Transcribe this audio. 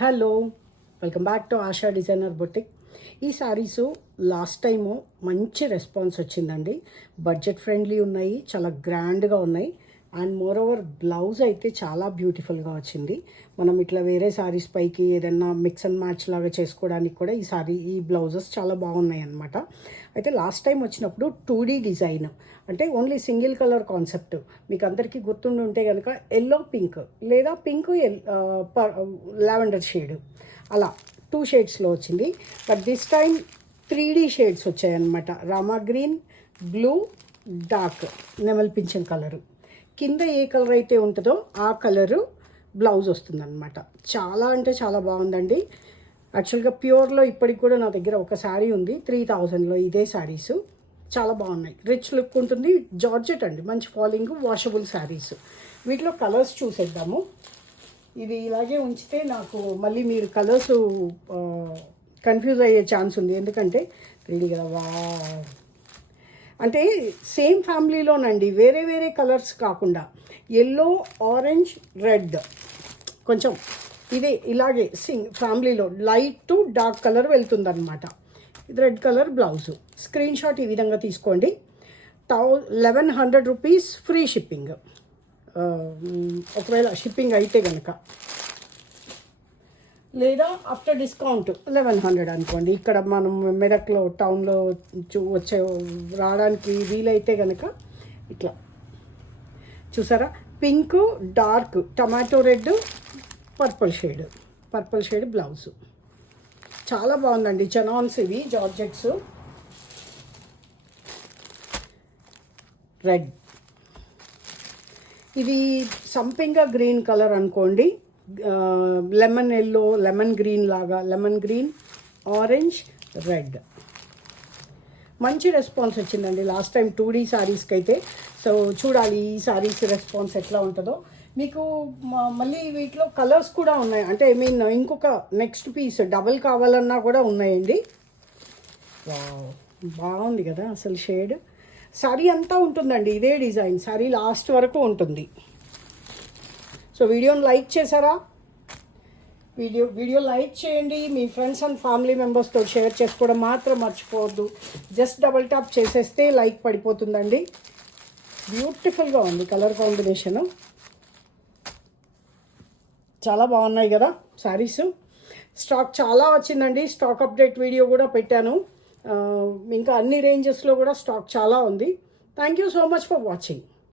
Hello, welcome back to ASHA designer boutique. ఈ saris last time మంచి response వచ్చిందండి. బడ్జెట్ ఫ్రెండ్లీ ఉన్నాయి, చాలా గ్రాండ్గా ఉన్నాయి. అండ్ మోర్ ఓవర్ బ్లౌజ్ అయితే చాలా బ్యూటిఫుల్గా వచ్చింది. మనం ఇట్లా వేరే శారీస్ పైకి ఏదైనా మిక్స్ అండ్ మ్యాచ్ లాగా చేసుకోవడానికి కూడా ఈ బ్లౌజెస్ చాలా బాగున్నాయి అన్నమాట. అయితే లాస్ట్ టైం వచ్చినప్పుడు 2D డిజైన్ అంటే ఓన్లీ సింగిల్ కలర్ కాన్సెప్ట్. మీకు అందరికీ గుర్తుండి ఉంటే కనుక ఎల్లో పింక్ లేదా పింక్ లావెండర్ షేడ్ అలా 2 షేడ్స్లో వచ్చింది. But this time 3D shades వచ్చాయన్నమాట. రామా గ్రీన్, బ్లూ, డార్క్ నెమల్ పింఛన్ కలరు. కింద ఏ కలర్ అయితే ఉంటుందో ఆ కలరు బ్లౌజ్ వస్తుందన్నమాట. చాలా అంటే చాలా బాగుందండి. యాక్చువల్గా ప్యూర్లో ఇప్పటికి కూడా నా దగ్గర ఒక శారీ ఉంది 3000లో. ఇదే శారీసు చాలా బాగున్నాయి, రిచ్ లుక్ ఉంటుంది. జార్జెట్ అండి, మంచి ఫాలింగ్, వాషబుల్ శారీస్. వీటిలో కలర్స్ చూసేద్దాము. ఇది ఇలాగే ఉంచితే నాకు మళ్ళీ మీరు కలర్స్ కన్ఫ్యూజ్ అయ్యే ఛాన్స్ ఉంది, ఎందుకంటే 3D కదా. వా అంటే సేమ్ ఫ్యామిలీలోనండి, వేరే వేరే కలర్స్ కాకుండా ఎల్లో, ఆరెంజ్, రెడ్, కొంచెం ఇదే ఇలాగే ఫ్యామిలీలో లైట్ టు డార్క్ కలర్ వెళ్తుందన్నమాట. ఇది red colour blouse. Screen shot ఈ విధంగా తీసుకోండి. 1100 రూపీస్ ఫ్రీ షిప్పింగ్, ఒకవేళ షిప్పింగ్ అయితే కనుక, లేదా ఆఫ్టర్ డిస్కౌంట్ 1100 అనుకోండి. ఇక్కడ మనం మెదక్లో టౌన్లో రావడానికి వీలైతే కనుక ఇట్లా చూసారా, pink, dark, tomato red, purple shade blouse. చాలా బాగుందండి. చనాన్స్ ఇవి జార్జెట్స్. రెడ్, ఇది సంపింగ గ్రీన్ కలర్ అనుకోండి. లెమన్ ఎల్లో, లెమన్ గ్రీన్ లాగా, లెమన్ గ్రీన్, ఆరెంజ్, రెడ్. మంచి రెస్పాన్స్ వచ్చిందండి లాస్ట్ టైం 2D శారీస్కి అయితే. సో చూడాలి ఈ శారీస్ రెస్పాన్స్ ఎట్లా ఉంటుందో. మీకు మళ్ళీ వీటిలో కలర్స్ కూడా ఉన్నాయి, అంటే ఐ మీన్ ఇంకొక నెక్స్ట్ పీస్ డబల్ కావాలన్నా కూడా ఉన్నాయండి. బాగుంది కదా అసలు షేడ్. శారీ అంతా ఉంటుందండి ఇదే డిజైన్, శారీ లాస్ట్ వరకు ఉంటుంది. సో వీడియోని లైక్ చేశారా? వీడియో లైక్ చేయండి. మీ ఫ్రెండ్స్ అండ్ ఫ్యామిలీ మెంబర్స్తో షేర్ చేసుకోవడం మాత్రం మర్చిపోవద్దు. జస్ట్ డబల్ ట్యాప్ చేసేస్తే లైక్ పడిపోతుందండి. బ్యూటిఫుల్గా ఉంది కలర్ కాంబినేషను, చాలా బాగున్నాయి కదా శారీస్. స్టాక్ చాలా వచ్చిందండి. స్టాక్ అప్డేట్ వీడియో కూడా పెట్టాను. ఇంకా అన్ని రేంజెస్లో కూడా స్టాక్ చాలా ఉంది. Thank you so much for watching.